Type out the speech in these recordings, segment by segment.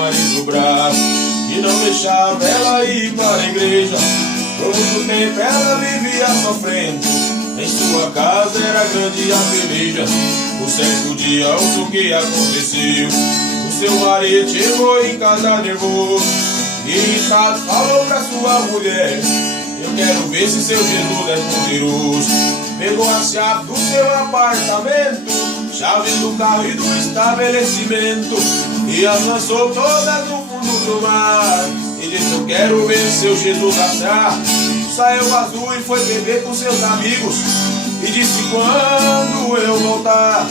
marido bravo, que não deixava ela ir para a igreja. Por muito tempo ela vivia sofrendo, em sua casa era grande a peleja. Um certo dia o que aconteceu, o seu marido chegou em casa nervoso, irritado falou pra sua mulher: eu quero ver se seu Jesus é poderoso. Pegou a chave do seu apartamento, chave do carro e do estabelecimento, e as lançou todas no fundo do mar. E disse: eu quero ver seu Jesus achar. Saiu azul e foi beber com seus amigos, e disse: quando eu voltar,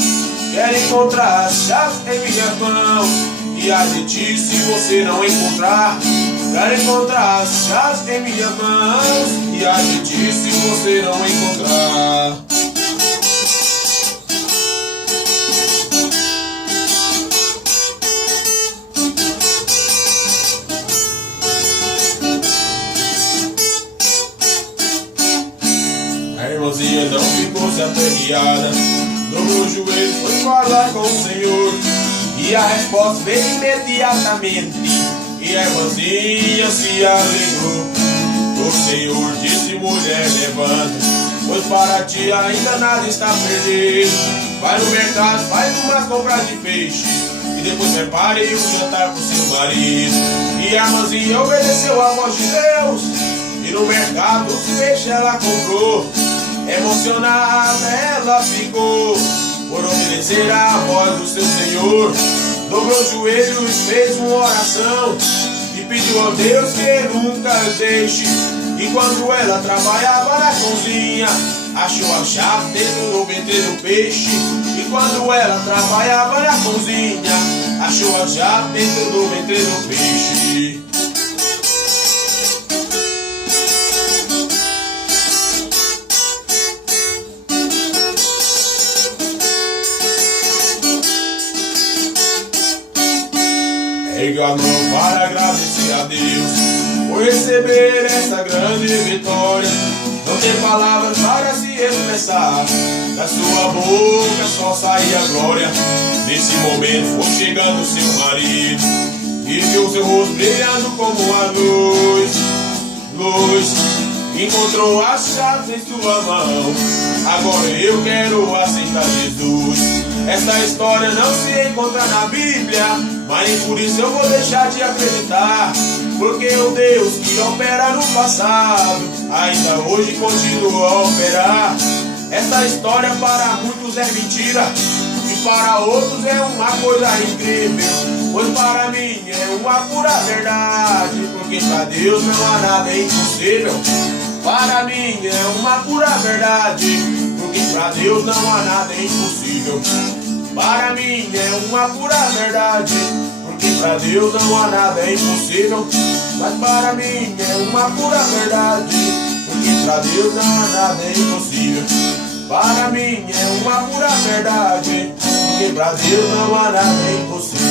quero encontrar as chaves em minhas mãos. E a de ti se você não encontrar, quero encontrar as chaves em minhas mãos. E a de ti se você não encontrar. A irmãzinha não ficou se aperreada, dobrou o joelho, foi falar com o Senhor, e a resposta veio imediatamente, e a irmãzinha se alegrou. O Senhor disse: mulher, levanta, pois para ti ainda nada está perdido. Vai no mercado, faz umas compras de peixe, e depois prepare um jantar pro seu marido. E a irmãzinha obedeceu a voz de Deus, e no mercado os peixes ela comprou. Emocionada ela ficou por obedecer a voz do seu Senhor. Dobrou os joelhos e fez uma oração, e pediu ao Deus que nunca deixe. E quando ela trabalhava na cozinha, achou a chave dentro do ventre do peixe. E quando ela trabalhava na cozinha, achou a chave dentro do ventre do peixe. Erga a mão para agradecer a Deus por receber essa grande vitória. Não tem palavras para se expressar, da sua boca só saía glória. Nesse momento foi chegando seu marido, e viu seu rosto brilhando como a luz. Encontrou as chaves em sua mão, agora eu quero aceitar Jesus. Essa história não se encontra na Bíblia, mas nem por isso eu vou deixar de acreditar, porque o Deus que opera no passado ainda hoje continua a operar. Essa história para muitos é mentira, e para outros é uma coisa incrível, pois para mim é uma pura verdade, porque para Deus não há nada impossível. Para mim é uma pura verdade, porque para Deus não há nada impossível. Para mim é uma pura verdade, porque para Deus não há nada impossível. Mas para mim é uma pura verdade, porque para Deus não há nada impossível. Para mim é uma pura verdade, porque para Deus não há nada impossível.